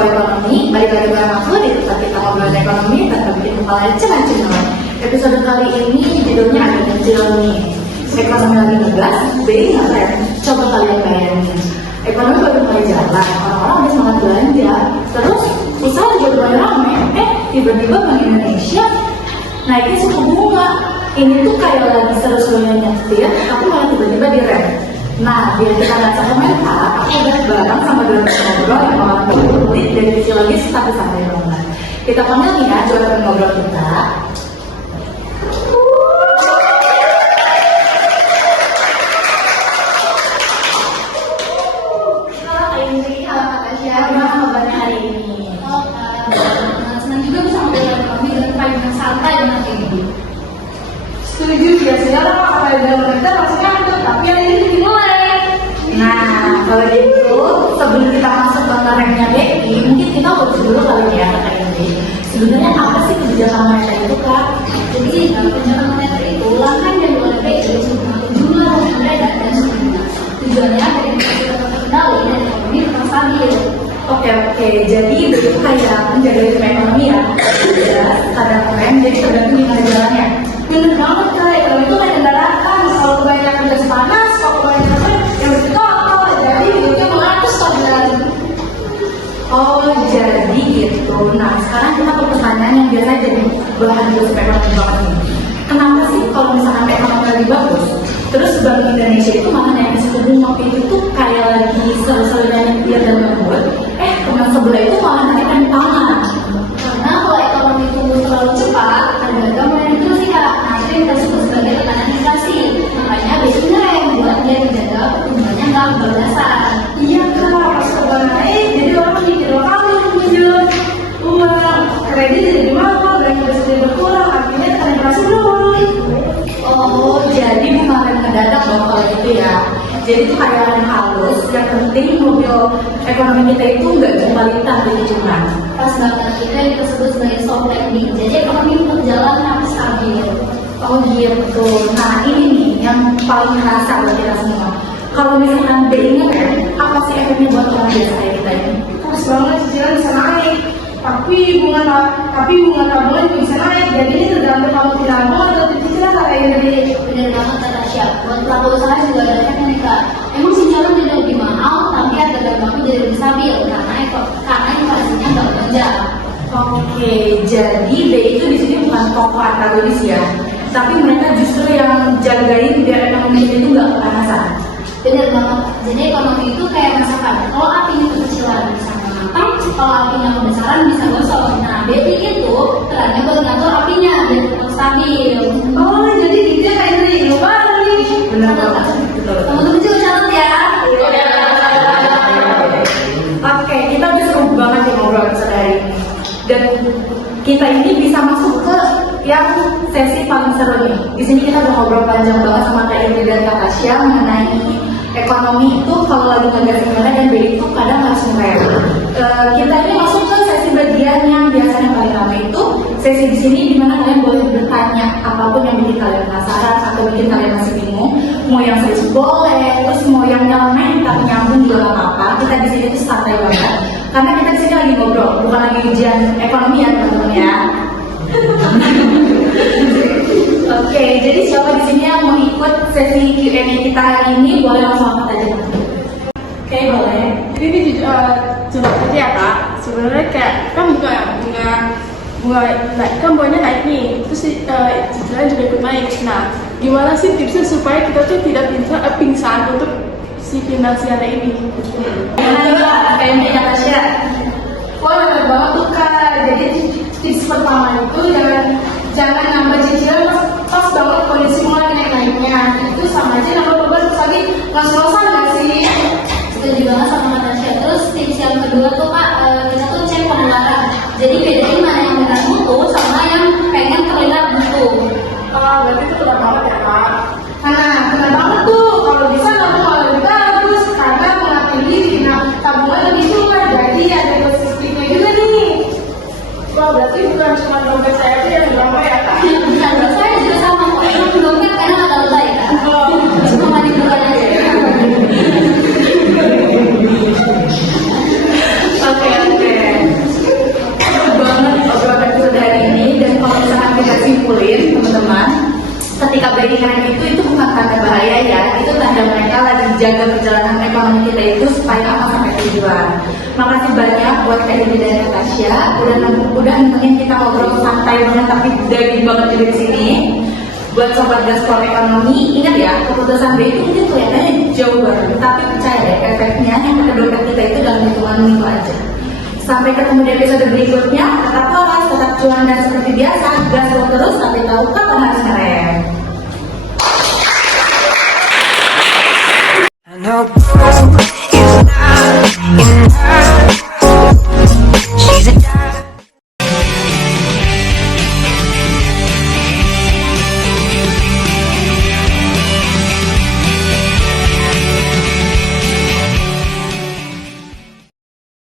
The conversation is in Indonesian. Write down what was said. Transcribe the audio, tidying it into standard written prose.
Soal Ekonomi, balik lagi bareng aku di tempat kita ngobrol ekonomi tanpa bikin kepala cengang-cengang. Episode kali ini judulnya agak kecil nih. Ekonomi lagi ngegas, BI nge-rem. Coba kalian bayangin, ekonomi baru mulai jalan, orang-orang udah semangat belanja, terus usaha juga mulai rame, tiba-tiba Bank Indonesia naikin suku bunga. Ini tuh kayak lagi seru-serunya nyetir, tapi malah tiba-tiba direm. Nah, biar kita nggak salah komentar, aku udah bareng sama dua ngobrol yang malah berkulit dari kecil lagi tapi sampai banget. Kita panggil nih ya, coba ngobrol kita. Halo Kak Indri, halo Kak Tasya, gimana kabarnya hari ini? Senang juga bisa ngobrol ekonomi dengan prime yang santai dan tinggi. Setuju, biasanya orang kalau ada komentar maksudnya itu, tapi yang ini dimulai. Nah, kalau gitu, sebelum kita masuk ke remnya BI, mungkin kita urus dulu kali ya Kak Indri. Sebenarnya apa sih kebijakan moneter itu Kak? Jadi, kebijakan moneter itu langkah yang dilakukan BI dari jumlah beredar dan suku bunga. Tujuannya agar inflasi tetap terkendali dan ekonomi tetap stabil. Oke, jadi itu kayak menjaga ritme ekonomi ya. Kadang rem, jadi tergantung gimana jalannya. Bener banget Kak, ekonomi itu kayak kendaraan. Kalau kebanyakan gas panas, kalau kebanyakan yang berkekal, jadi hidupnya mengatur stabilan. Oh, jadi gitu. Nah, sekarang kita ke pertanyaan yang biasanya jadi bahan gosip ekonomi banget nih. Kenapa sih kalau misalkan ekonomi lagi bagus, terus Bank Indonesia itu malah naikin suku bunga itu tuh kayak lagi seru-serunya nyetir dan ngebut, teman sebelah itu malah naikin pangan. Karena kalau ekonomi tumbuh terlalu cepat, harga mulai inflasi Kak. Nah, itu yang tersebut sebagai tekanan inflasi. Makanya BI ngerem buat dia menjaga pertumbuhannya nggak kebablasan. Iya Kak, pas kebal naik, jadi orang mikir dua kali pinjam uang, kredit jadi mahal, belanja jadi berkurang, akhirnya tekan inflasi dulu. Oh, jadi bukan rem mendadak dong kalau gitu ya. Jadi itu kayak rem halus, yang penting mobil ekonomi kita itu nggak jumpalitan gitu cuman. Pas banget kita yang disebut sebagai soft landing. Jadi ekonomi tetap jalan tapi stabil. Oh gitu. Nah ini nih yang paling terasa buat kita semua. Kalau misalkan BI ngerem, apa sih efeknya buat orang biasa kayak kita ini? Pas banget cicilan bisa naik, tapi bunga tabungan juga bisa naik. Jadi ini tergantung kamu tabung atau cicilan Kak Indri. Benar banget kata Tasya. Buat pelaku usaha juga ada efeknya nih Kak. Emang cicilan jadi lebih mahal, tapi harga dagang jadi lebih stabil karena inflasinya nggak melonjak. Oke, jadi BI itu di sini bukan tokoh antagonis ya, tapi mereka justru yang jagain biar ekonomi itu nggak kepanasan. Benar banget. Jadi ekonomi itu kayak masakan. Kalau apinya kecilan bisa matang, kalau apinya kebesaran bisa gosong. Nah, BI itu perannya buat ngatur apinya biar tetap stabil. Oh, jadi gitu ya Kak Indri, lupa nih. Benar banget, betul. Teman-teman juga catat ya. Oke, kita udah seru banget nih ngobrol episode hari ini. Dan kita ini bisa masuk ke yang sesi paling seru nih. Di sini kita udah ngobrol panjang banget sama Kak Indri dan Kak Tasya mengenai ekonomi itu kalau lagi ngegas gimana dan BI itu kadang harus ngerem. Kita ini masuk ke sesi bagian yang biasanya paling ramai itu sesi di sini dimana kalian boleh bertanya apapun yang bikin kalian penasaran atau bikin kalian masih bingung. Mau yang serius boleh, terus mau yang nyeleneh tapi nyambung juga nggak apa-apa. Kita di sini tuh santai banget karena kita di sini lagi ngobrol, bukan lagi ujian ekonomi ya teman-teman ya. Oke, jadi siapa di sini yang mau ikut sesi Q&A kita hari ini boleh langsung angkat aja. Oke, boleh. Jadi ini coba aja ya Kak. Sebenarnya kayak kan bunga naik, kan bunganya naik nih, terus cicilan juga ikut naik. Nah, gimana sih tipsnya supaya kita tuh tidak pingsan untuk si finansialnya ini? Kayak yang dia Tasya. Wah, benar banget tuh Kak. Jadi tips pertama itu jangan nambah cicilan pas banget kondisi mulai naik-naiknya. Itu sama aja nambah beban terus lagi ngos-ngosan nggak sih? Setuju banget sama Kak Tasya. Terus tips yang kedua tuh Kak, kita tuh cek pengeluaran. Jadi bedain mana yang benar butuh sama yang pengen terlihat butuh. Berarti itu benar banget ya Kak. Nah, benar banget tuh. Kalau bisa nabung malah lebih bagus karena mengatili tabungan lebih suka. Jadi ada positifnya juga nih. Wah, berarti bukan cuma dompet saya aja yang berapa ya Kak? Bukan, saya juga sama kok. Emang dompet karena ada lebay Kak. Cuma mandi duluan aja. Oke. menjaga perjalanan ekonomi kita itu supaya apa sampai tujuan. Makasih banyak buat Kak Indi dan Kak Tasya udah nemenin kita ngobrol santai banget tapi daging banget juga di sini. Buat sobat gaspol ekonomi, ingat ya, keputusan B itu mungkin kelihatannya jauh banget, tapi percaya deh, efeknya yang ke dompet kita itu dalam hitungan minggu aja. Sampai ketemu di episode berikutnya, tetap polos, tetap cuan, dan seperti biasa, gaspol terus tapi tahu kapan harus ngerem. I know